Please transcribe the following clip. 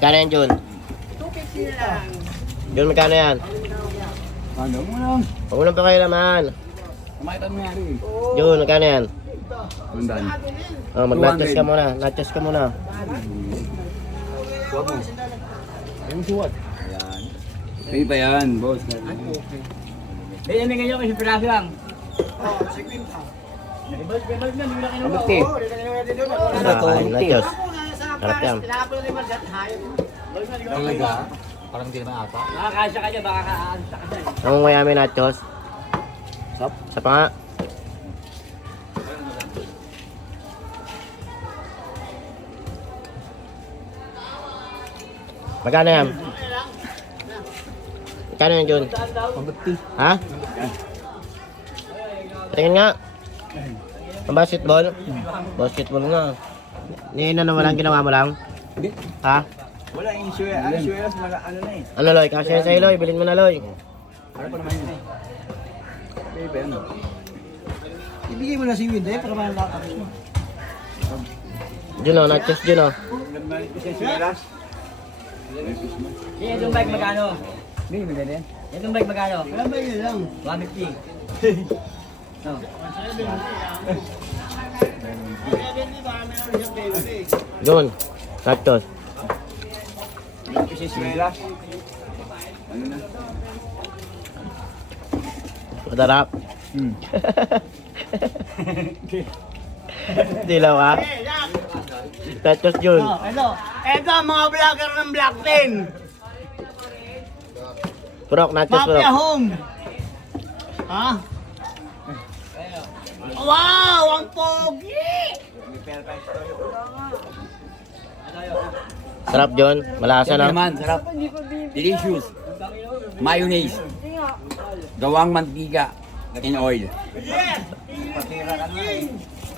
Magkano yan, Jun? 250 na lang. Jun, magkano yan? Ano mo lang? Huwag mo lang pa kayo naman. Kumakita mo nga rin. Jun, magkano yan? Mandan. Oh, mag-nachos ka muna. Nachos ka muna. Suwag mo. Ayun suwag. Ayan. Pay pa yan, boss. Eh, yan ganyan kasi piraso lang. Kamuti. Ay, nachos. Harap yan. Talaga? Parang hindi naman ata. Nakakasya ka dyan, baka kaansa ka dyan. Nangungayami nachos. Sap? Sa pa nga. Magkano yan? Magkano yan, Jun? Kamuti. Ha? Tingin nga. Ang basketball? Basketball nga. Nina naman lang, ginawa mo lang? Hindi. Ha? Wala yung insurance, ano na eh. Ano, Loy? Kasi yan sa'yo, Loy. Bilhin mo na, Loy. Ano pa naman yun? Pay pa yan. Ibigay mo na si Wid para makakapos mo. Jun, oh. Nachos, Jun, oh. Eh, itong bike magkano? Hindi, maganda yan. Itong bike magkano? Kaya ba yun lang? 150. No. Jun, nachos. Kasi silas. Ano na? Madarap. Dilaw, ha? Nachos, Jun. Ito ang mga vlogger ng Blackpin. Purok, nachos, purok. Mafia Home. Ha? Wow! Ang pogi! Sarap, Jun. Malasa na. Naman, sarap. Delicious. Mayonnaise. Gawang mantika in oil.